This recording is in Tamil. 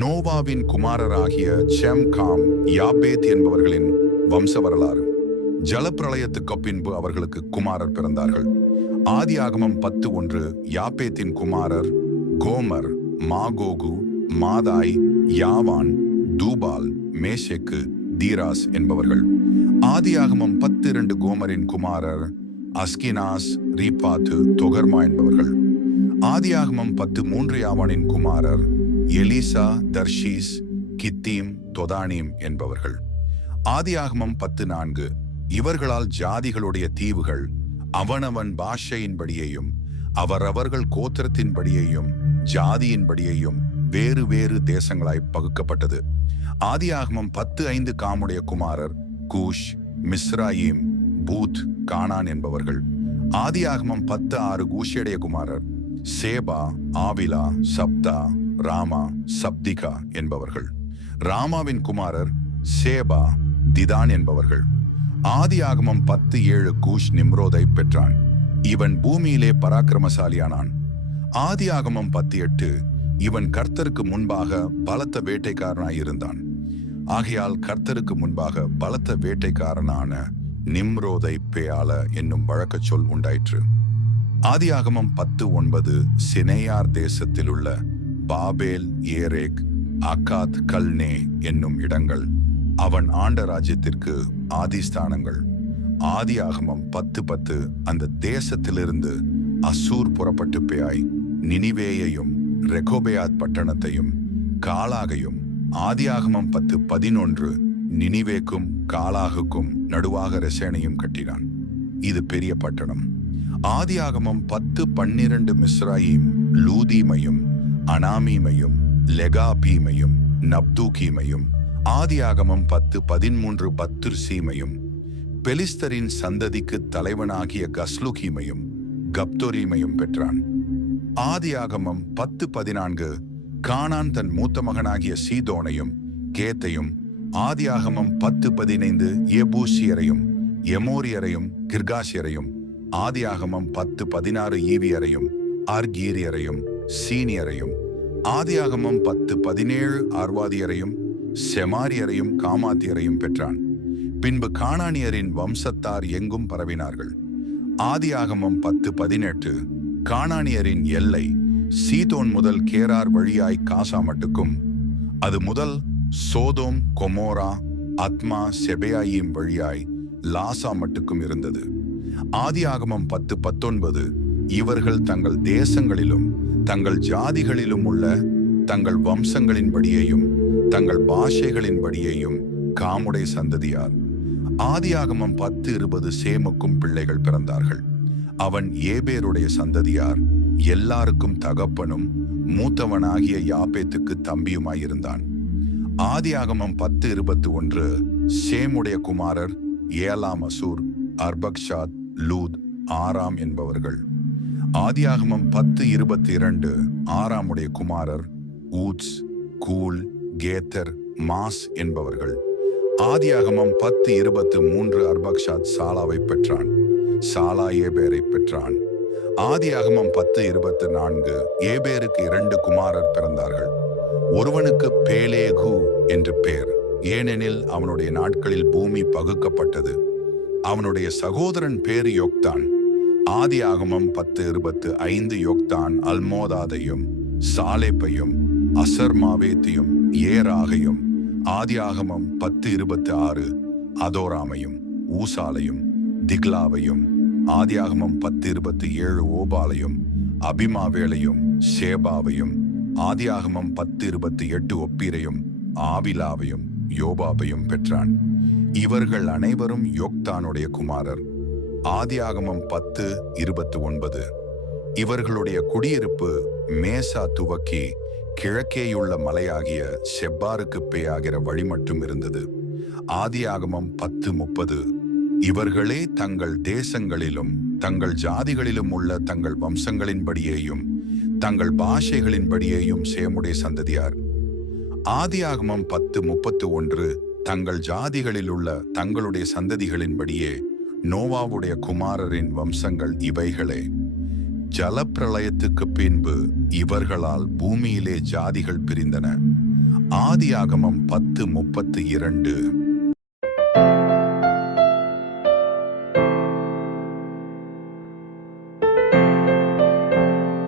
நோவாவின் குமாரராகிய செம், காம், யாபேத் என்பவர்களின் வம்ச வரலாறு. ஜலப்பிரளயத்துக்கு பின்பு அவர்களுக்கு குமாரர் பிறந்தார்கள். ஆதியாகமம் 10:1 யாபேத்தின் குமாரர் கோமர், மாகோகு, மாதாய், யாவான், தூபால், மேஷெக்கு, தீராஸ் என்பவர்கள். ஆதியாகமம் 10:2 கோமரின் குமாரர் அஸ்கினாஸ், ரீபாத்து, தொகர்மா என்பவர்கள். ஆதியாகமம் 10:3 யாவானின் குமாரர் எலிசா, தர்ஷீஸ், கித்தீம், தொதானீம் என்பவர்கள். ஆதியாகமம் 10:4 இவர்களால் ஜாதிகளுடைய தீவுகள் அவனவன் பாஷையின்படியையும் அவரவர்கள் கோத்திரத்தின்படியையும் ஜாதியின்படியையும் வேறு வேறு தேசங்களாய் பகுக்கப்பட்டது. ஆதியாகமம் 10:5 காமுடைய குமாரர் கூஷ், மிஸ்ராயீம், பூத், கானான் என்பவர்கள். ஆதியாகமம் 10:6 கூஷியுடைய குமாரர் சேபா, ஆவிலா, சப்தா, ராமா, சப்திகா என்பவர்கள். ராமாவின் குமாரர் சேபா, திதான் என்பவர்கள். ஆதியாகமம் 10:7 கூஷ் நிம்ரோதை பெற்றான். இவன் பூமியிலே பராக்கிரமசாலியானான். ஆதியாகமம் 10:8 இவன் கர்த்தருக்கு முன்பாக பலத்த வேட்டைக்காரனாயிருந்தான். ஆகையால் கர்த்தருக்கு முன்பாக பலத்த வேட்டைக்காரனான நிம்ரோதை பேயால என்னும் வழக்கச் சொல் உண்டாயிற்று. ஆதியாகமம் 10:9 சினேயார் தேசத்தில் உள்ள பாபேல், ஏரேக், அக்காத், கல்னே என்னும் இடங்கள் அவன் ஆண்ட ராஜ்யத்திற்கு ஆதிஸ்தானங்கள். ஆதியாகமம் 10:10 அந்த தேசத்திலிருந்து அசூர் புறப்பட்டு பேயாய் நினிவேயையும் ரெகோபேயாத் பட்டணத்தையும் காலாகையும். ஆதியாகமம் 10:11 நினிவேக்கும் காலாகுக்கும் நடுவாக ரெசேனையும் கட்டினான். இது பெரிய பட்டணம். ஆதியாகமம் 10:12 மிஸ்ராயீம், லூதீமையும் அனாமீமையும் லெகாபீமையும் நப்தூகீமையும். ஆதியாகமம் 10:13 பத்துர்சீமையும் பெலிஸ்தரின் சந்ததிக்கு தலைவனாகிய கஸ்லுகீமையும் கப்தொரீமையும் பெற்றான். ஆதியாகமம் 10:14 கானான் தன் மூத்த மகனாகிய சீதோனையும் கேத்தையும். ஆதியாகமம் 10:15 எபூசியரையும் எமோரியரையும் கிர்காசியரையும். ஆதியாகமம் 10:16 ஈவியரையும் ஆர்கீரியரையும் சீனியரையும். ஆதியாகமம் 10:17 ஆர்வாதியரையும் செமாரியரையும் காமாத்தியரையும் பெற்றான். பின்பு கானானியரின் வம்சத்தார் எங்கும் பரவினார்கள். ஆதியாகமம் 10:18 கானானியரின் எல்லை சீதோன் முதல் கேரார் வழியாய் காசா மட்டுக்கும், அது முதல் சோதோம், கொமோரா, அத்மா, செபேயாயிம் வழியாய் லாசா மட்டுக்கும் இருந்தது. ஆதியாகமம் 10:19 இவர்கள் தங்கள் தேசங்களிலும் தங்கள் ஜாதிகளிலும் உள்ள தங்கள் வம்சங்களின்படியையும் தங்கள் பாஷைகளின்படியையும் காமுடைய சந்ததியார். ஆதியாகமம் 10:20 சேமுக்கும் பிள்ளைகள் பிறந்தார்கள். அவன் ஏபேருடைய சந்ததியார். எல்லாருக்கும் தகப்பனும் மூத்தவனாகிய யாபேத்துக்கு தம்பியுமாயிருந்தான். ஆதியாகமம் 10:21 சேமுடைய குமாரர் ஏலாம், அசூர், அர்பக்ஷாத், லூத், ஆராம் என்பவர்கள். ஆதியாகமம் 10:22 ஆராமுடைய குமாரர் ஊத்ஸ், கூல், கேத்தர், மாஸ் என்பவர்கள். ஆதியாகமம் 10:23 அர்பக்ஷாத் சாலாவை பெற்றான். சாலா ஏபேரை பெற்றான். ஆதியாகமம் 10:24 ஏபேருக்கு 2 குமாரர் பிறந்தார்கள். ஒருவனுக்கு பேலேகு என்று பெயர், ஏனெனில் அவனுடைய நாட்களில் பூமி பகுக்கப்பட்டது. அவனுடைய சகோதரன் பேர் யோக்தான். ஆதியாகமம் 10:25 யோக்தான் அல்மோதாதையும் சாலேப்பையும் அசர்மாவேத்தையும் ஏராகையும். ஆதியாகமம் 10:26 அதோராமையும் ஊசாலையும் திக்லாவையும். ஆதியாகமம் 10:27 ஓபாலையும் அபிமாவேலையும் சேபாவையும். ஆதியாகமம் 10:28 ஒப்பீரையும் ஆவிலாவையும் யோபாபையும் பெற்றான். இவர்கள் அனைவரும் யோக்தானுடைய குமாரர். ஆதியாகமம் 10:29 இவர்களுடைய குடியிருப்பு மேசா துவக்கி கிழக்கேயுள்ள மலையாகிய செப்பாருக்கு பேயாகிற வழி மட்டும் இருந்தது. ஆதியாகமம் 10:30 இவர்களே தங்கள் தேசங்களிலும் தங்கள் ஜாதிகளிலும் உள்ள தங்கள் வம்சங்களின்படியேயும் தங்கள் பாஷைகளின்படியேயும் சேமுடைய சந்ததியார். ஆதியாகமம் 10:31 தங்கள் ஜாதிகளில் உள்ள தங்களுடைய சந்ததிகளின்படியே நோவாவுடைய குமாரரின் வம்சங்கள் இவைகளே. ஜலப்பிரளயத்துக்கு பின்பு இவர்களால் பூமியிலே ஜாதிகள் பிரிந்தன. ஆதியாகமம் 10:32.